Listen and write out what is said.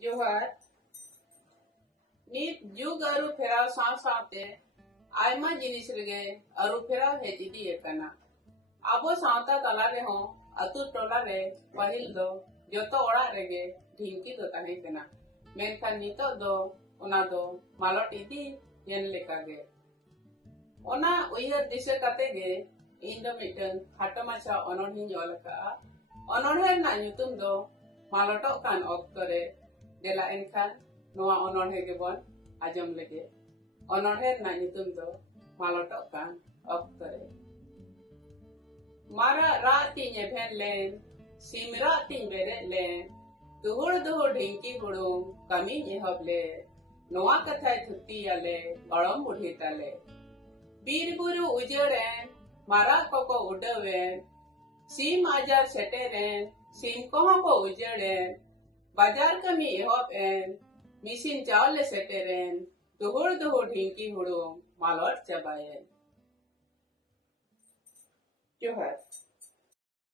जोहार नीत जुग अरु फेराव साथ-साथे आयमा जिनिस रेगे अरु फेराव हेज इदी एकना आबो सावता तला रे हो अतु टोला रे पहिल दो जोतो ओड़ा रेगे ढिंकी दो ताहे कना मेनखान नितो दो ओना दो मालट इदी येन लेका गे ओना उयहर दिशा कते गे इन दो मिटन खाटो माछा अनोढ़ी ऑल का अनोढ़े ना nyutum दो मालटो कान ऑक्तो रे देला एनखान नोआ अनोढ़े के बन आजम लगे अनोढ़े ना nyutum दो मालटो कान ऑक्तो रे मारा राती ने भेन लेन सिमरा तीन बेरे लेन दुहुड़ दुहुड़ ढिंकी बुड़ुम कमी निहब ले नोआ कथाय थुत्ती आले बड़म बुढ़ी ताले बीर बुरु उजड़ेन मारा कोको उडवेन सीम आजार सेटेरेन सीम कोहा को उजड़ेन बाजार कमी एहब एन मिसिन चावले सेटेरेन दुहुड़ दुहुड़ ढिंकी बुड़ुम मालट चबायेन जोहार।